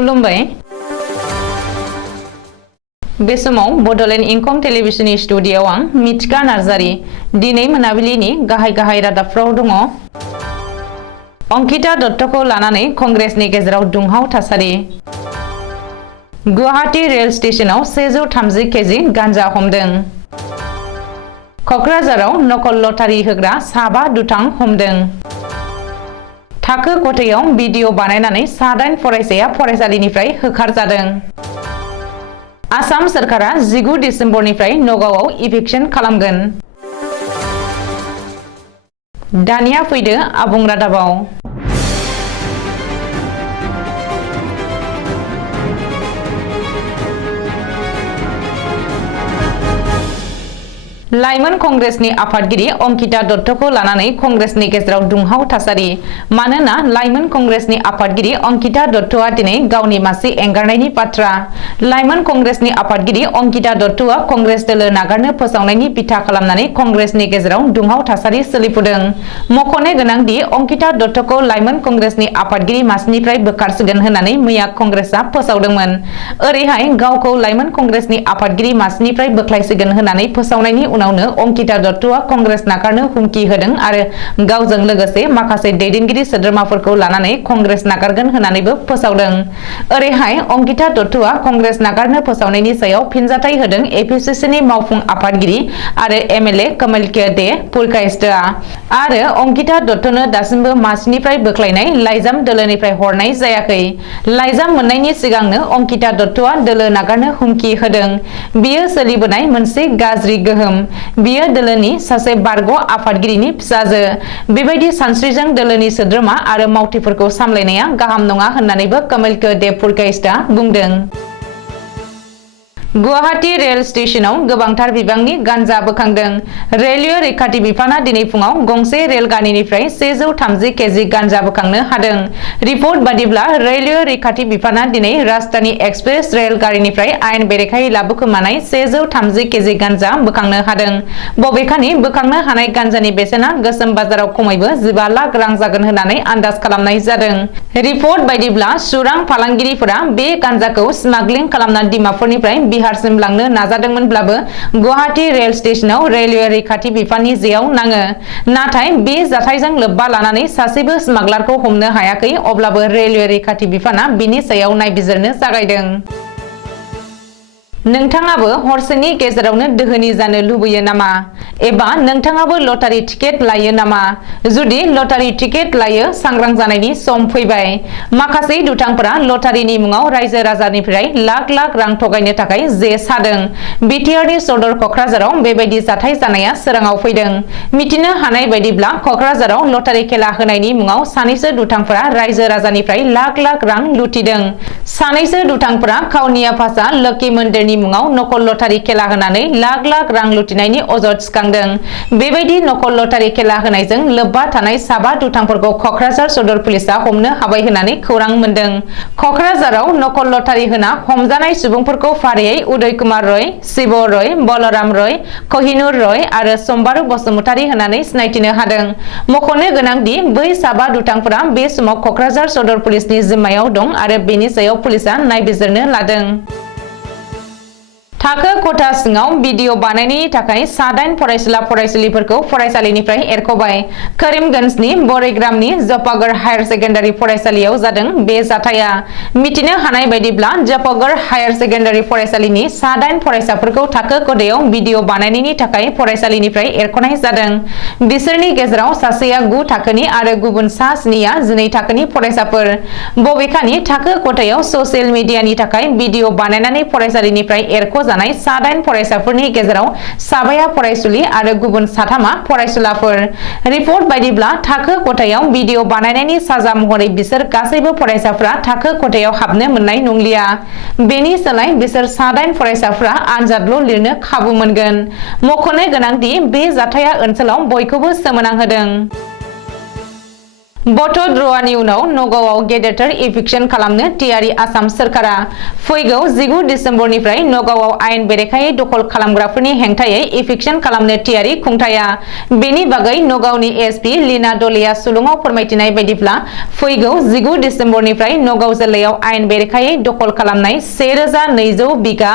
खुलुमबाय। बे समाव बड'लेण्ड इंखं टेलिभिजननि स्टुडिय'आव आं मिथिका नार्जारी। दिनै मोनाबिलिनि गाहाय रादाबफ्राव दङ। अंकिता दत्तखौ लानानै कंग्रेसनि गेजेराव दुंहाव थासारि। गुवाहाटी रेल स्टेशनाव 130 केजि गांजा हमदों। क'क्राझाराव नकल लटारि होग्रा साबा दुथां हमदों। थाखो खथायाव भिडिअ बानायनानै 9 फरायसाया फरायसालिनिफ्राय होखारजादों। आसाम सोरखारा 19 डिसेम्बरनिफ्राय नगावआव इभिक्सन खालामगोन। दानिया फैदो आबुं रादाबाव। लाइमोन कंग्रेसनि आफादगिरि अंकिता दत्तखौ लानानै कंग्रेसनि गेजेराव दुंहाव थासारि। मानोना लाइमोन कंग्रेसनि आफादगिरि अंकिता दत्तआ दिनै गावनि मासि एंगारनायनि बाथ्रा। लाइमोन कंग्रेसनि आफादगिरि अंकिता दत्तआ कंग्रेस दोलो नागारनो फोसावनायनि बिथा खालामनानै कंग्रेसनि गेजेराव दुंहाव थासारि सोलिफुदों। मख'नो गोनांदि अंकिता दत्तखौ लाइमोन कंग्रेसनि आफादगिरि मासिनिफ्राय बोखारसिगोन होननानै मैया कंग्रेसआ फोसावदोंमोन। ओरैहाय गावखौ लाइमोन कंग्रेसनि आफादगिरि मासिनिफ्राय बोख्लायसिगोन होननानै फोसावनायनि उनावनो अंकिता दत्तआ कंग्रेस नागारनो हुमखि होदों आरो गावजों लोगोसे माखासे दैदेनगिरि सोद्रोमाफोरखौ लानानै कंग्रेस नागारगोन होननानैबो फोसावदों। ओरैहाय अंकिता दत्तआ कंग्रेस नागारनो फोसावनायनि सायाव फिनजाथाय होदों एपिसिसिनि मावफुं आफादगिरि आरो एमएलए कमलकिर दे पुरकायस्थआ। आरो अंकिता दत्तनो दासिमबो मासिनिफ्राय बोख्लायनाय लाइजाम दोलोनिफ्राय हरनाय जायाखै। लाइजाम मोननायनि सिगांनो अंकिता दत्तआ दोलो नागारनो हुमखि होदों। बेयो सोलिबोनाय मोनसे गाज्रि गोहोम। बियो दोलोनि सासे बारग' आफादगिरिनि फिसाजो। बेबायदि सानस्रिजों दोलोनि सोद्रोमा आरो मावथिफोरखौ सामलायनाया गाहाम नङा होननानैबो कमलकिर दे पुरकायस्थआ बुंदों। गुवाहाटी रेल स्टेशनाव गोबांथार बिबांनि गांजा बोखांदों। रेलवे रैखाथि बिफाना दिनै फुङाव गंसे रेलगारिनिफ्राय 130 केजि गांजा बोखांनो हादों। रिपर्ट बादिब्ला रेलवे रैखाथि बिफाना दिनै राजधानी एक्सप्रेस रेलगारिनिफ्राय आयेन बेरेखायै लाबोखोमानाय 130 केजि गांजा बोखांनो हादों। बबेखानि बोखांनो हानाय गांजानि बेसेना गोसोम बाजाराव खमैबो 15 लाख रां जागोन होननानै आन्दाज खालामनाय जादों। रिपर्ट बादिब्ला सुरां फालांगिरिफोरा बे गांजाखौ स्मागलिं खालामना डिमापुरनिफ्राय बिहारसिम लांनो नाजादोंमोनब्लाबो गुवाहाटी रेल स्टेशनाव रेलवे रैखाथि बिफाननि जेयाव नाङो। नाथाय बे जाथायजों लोब्बा लानानै सासेबो स्मागलारखौ हमनो हायाखै। अब्लाबो रेलवे रैखाथि बिफाना बिनि सायाव नायबिजिरनो जागायदों। नोंथाङाबो हरसेनि गेजेरावनो दोहोनि जानो लुबैयो नामा? एबा नोंथाङाबो लटारि टिकेट लायो नामा? जुदि लटारि टिकेट लायो, सांग्रां जानायनि सम फैबाय। माखासे दुथांफोरा लटारिनि मुङाव रायजो राजानिफ्राय लाख लाख रां थगायनो थाखाय जे सादों। बिटिआरनि सदर क'क्राझाराव बेबायदि जाथाय जानाया सोराङाव फैदों। मिथिनो हानाय बायदिब्ला क'क्राझाराव लटारि खेला होनायनि मुङाव सानैसो दुथांफोरा रायजो राजानिफ्राय लाख लाख रां लुथिदों। सानैसो दुथांफोरा काउनिया भाषा लोखि मन्दिरनि मुङाव नकल लटारि खेला होनानै लाख लाख रां लुथिनायनि अजद थिखांदों। बेबायदि नकल लटारि खेला होनायजों लोब्बा थानाय साबा दुथांफोरखौ क'क्राझार सदर पुलिसआ हमनो हाबाय होननानै खौरां मोन्दों। क'क्राझाराव नकल लटारि होना हमजानाय सुबुंफोरखौ फारियै उदय कुमार रय, शिव रय, बलराम रय, कहिनुर रय आरो सम्बारू बसुमतारी होननानै सिनायथिनो हादों। मख'नो गोनांदि बै साबा दुथांफोरा बे समाव क'क्राझार सदर पुलिसनि जिम्मायाव दं आरो बेनि सायाव पुलिसआ नायबिजिरनो लादों। थाखो खथा सिङाव भिडिअ बानायनायनि थाखाय 9 फरायसुला फरायसुलिफोरखौ फरायसालिनिफ्राय एरख'बाय। करिमगन्जनि बरैग्रामनि जफागढ़ हायार सेकेन्डारि फरायसालियाव जादों बे जाथाया। मिथिनो हानाय बायदिब्ला जफागढ़ हायार सेकेन्डारि फरायसालिनि 9 फरायसाफोरखौ थाखो खथायाव भिडिअ बानायनायनि थाखाय फरायसालिनिफ्राय एरख'नाय जादों। बिसोरनि गेजेराव सासेया 9 थाखोनि आरो गुबुन सा 7आ 12 थाखोनि फरायसाफोर। बबेखानि थाखो खथायाव ससियेल मिडियानि थाखाय भिडिअ बानायनानै फरायसालिनिफ्राय एरख' जानाय 9 फरायसाफोरनि गेजेराव साबाया फरायसुलि आरो गुबुन 3 फरायसुलाफोर। रिपर्ट बायदिब्ला थाखो खथायाव भिडिअ बानायनायनि साजा महरै बिसोर गासैबो फरायसाफोरा थाखो खथायाव हाबनो मोननाय नंलिया। बेनि सोलाय बिसोर 9 फरायसाफोरा आनजादल' लिरनो खाबु मोनगोन। मख'नो गोनांदि बे जाथाया ओनसोलाव बयखौबो सोमोनांहोदों। बट द्र'वानि उनाव नगावआव गेदेरथार इभिक्सन खालामनो थियारि आसाम सोरखारा फैगौ 19 डिसेम्बरनिफ्राय नगावआव आयेन बेरेखायै दखल खालामग्राफोरनि हेंथायै इभिक्सन खालामनो थियारि खुंथाया बेनि बागै नगावनि एसपि लीना डलिया सुलुङाव फोरमायथिनाय बायदिब्ला फैगौ 19 डिसेम्बरनिफ्राय नगाव जिल्लायाव आयेन बेरेखायै दखल खालामनाय 1200 बिगा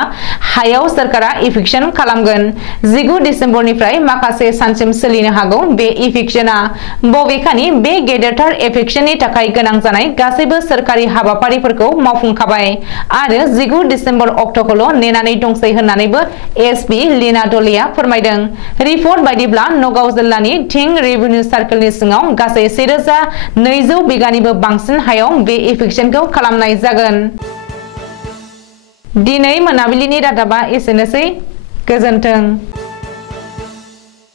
हायाव सोरखारा इभिक्सन खालामगोन 19 डिसेम्बरनिफ्राय माखासे सानसिम सोलिनो हागौ बे इभिक्सना बबेखानि बे गेदेर एभिक्सननि थाखाय गोनां जानाय गासैबो सोरखारि हाबाफारिफोरखौ मावफुंखाबाय आरो 19 डिसेम्बर अक्ट'खौल' नेनानै दंसै होननानैबो एसपि लीना डलिया फोरमायदों रिपर्ट बायदिब्ला नगाव जिल्लानि थिं रेभिनिउ सार्केलनि सिङाव गासै 1200 बिगानिबो बांसिन हायाव बे इभिक्सनखौ खालामनाय जागोन। दिनै मोनाबिलिनि रादाबा एसेनोसै गोजोन्थों।